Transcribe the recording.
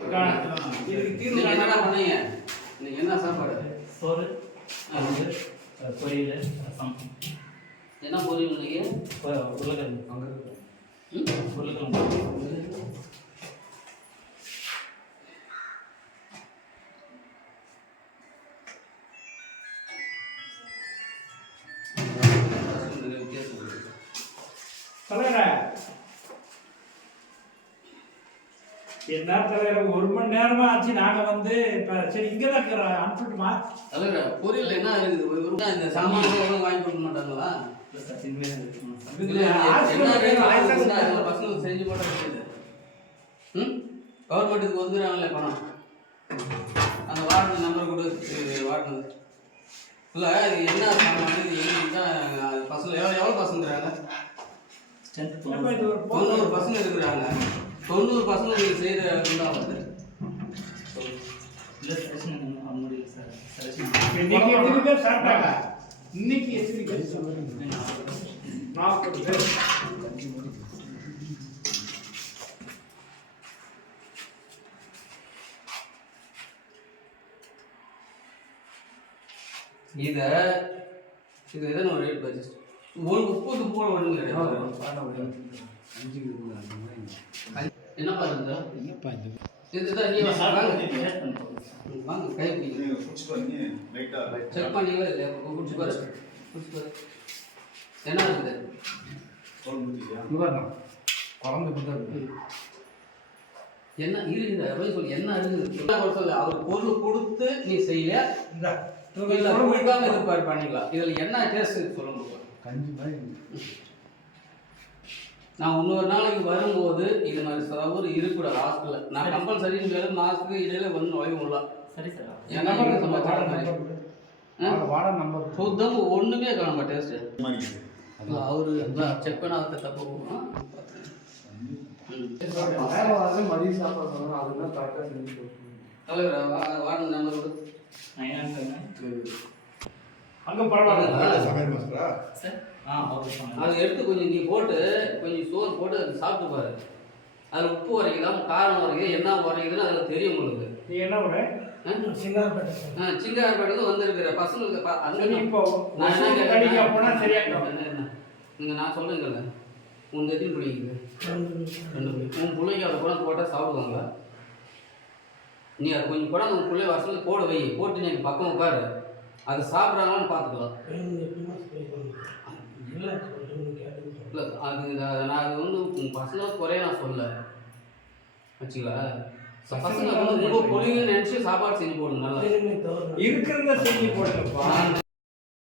இதுக்கு தீர்வு நீங்க என்னடா பண்ணீங்க? நீங்க என்ன சாப்பாடு? சோறு அது பொரியல் ரசம். என்ன பொரியல் உ- உருளைக்கிழங்கு ம்? உருளைக்கிழங்கு. வித்தியாசம் இருக்கு. தலைவரே என்ன தலைவர் ஒரு மணி நேரமா ஆச்சு. நாங்க வந்து இப்ப சரி இங்கதான் இருக்கிறோம் அனுப்பிட்டுமா தலைவரே, பொரியல் என்ன இருக்குது? இந்த சாமான் வாங்கி கொடுக்க மாட்டாங்களா? தான் பசங்களுக்கு செஞ்சு போட வேண்டியது ம்? கவர்மெண்ட்டுக்கு ஒதுக்குறாங்களே பணம். அந்த வார்டு நம்பர் கொடு வார்டு இல்லை இது என்ன சாமான் இது பசங்க எவ்வளோ எவ்வளோ இது ஒரு தொண்ணூறு பசங்க இருக்கிறாங்க. தொண்ணூறு பசங்க நீங்கள் செய்கிற இருந்தால் வந்து. இல்லை செலெக்ஷன் பண்ண முடியல சார் செலெக்ஷன் இன்னைக்கு எத்தனை பேர் பேர்? நாற்பது பேர். இதை இது எதனா ஒரு ரேட் பட்ஜெட் ஒரு முப்பது போல ஒன்றும் கிடையாது என்னப்பா இருந்தது என்னப்பா இது? இதுதான் நீ வாங்க. பண்ணி. போடுங்க சார் வாங்க. கை பிடிங்க செக் பண்ணீங்களா இல்லையா? குடிச்சு பாரு. குடிச்சு பாரு. என்ன இருக்குது என்ன? இருக்குது அப்படியே சொல்லி. என்ன இருக்குது என்ன சொல்லு. அவர் பொருள் கொடுத்து நீ செய்யல இல்ல எதிர்பார்ப்பு பண்ணிக்கலாம். இதுல என்ன டேஸ்ட் சொல்ல முடியும் நான் இன்னொரு நாளைக்கு வரும்போது இது மாதிரி சவுறு இருக்கக்கூடாது ஹாஸ்டலில் நான் கம்பல்சரி மேலே மாதத்துக்கு இடையில வந்து நுழைய முடியல சரி சார். இங்க சமாச்சாரம் மாதிரி. வாட நம்பர் சுத்தம் ஒண்ணுமே காணுமா டேஸ்ட் அவரு செக் பண்ண அவர்கிட்ட தப்பு போகும் தலைவர் வா- வார்டு நம்பர் கொடு. நைன் நைன் அங்க பரவாயில்ல. சார் ஆ ஓகே சொன்னேன் அதை எடுத்து கொஞ்சம் நீ போட்டு கொஞ்சம் சோறு போட்டு அதை சாப்பிட்டு பாரு. அதில் உப்பு வரைக்குதா காரம் வரைக்குது என்ன வரைக்குதுன்னு அதில் தெரியும் உங்களுக்கு. நீ என்ன பண்ண ஆ? வந்திருக்கிற பசங்களுக்கு ப- அங்க சரி இப்போ நான் என்ன ஒசூர் கடிக்க கேட்கறேன்? போனா சரியா என்ன, என்ன? நீங்க நான் சொல்றேங்கல்ல உன் எத்தனை பிள்ளைங்க ரெண்டு உன் பிள்ளைங்க அதை கூட போட்டால் சாப்பிடுவாங்க நீ அதை கொஞ்சம் கூட உன் பிள்ளை வருஷத்துல போட வை. போட்டு நீ எங்கள் பக்கம் உட்காரு அதை சாப்பிட்றாங்களான்னு பார்த்துக்கலாம். இல்லை அது நான் நான் அது வந்து உன் பசங்க குறைய நான் சொல்ல வச்சுக்கல? பசங்க வந்து ரொம்ப பொழிவுன்னு நினச்சி சாப்பாடு செஞ்சு போடுங்க. நல்லா. இருக்கிறத செஞ்சு போடுங்கப்பா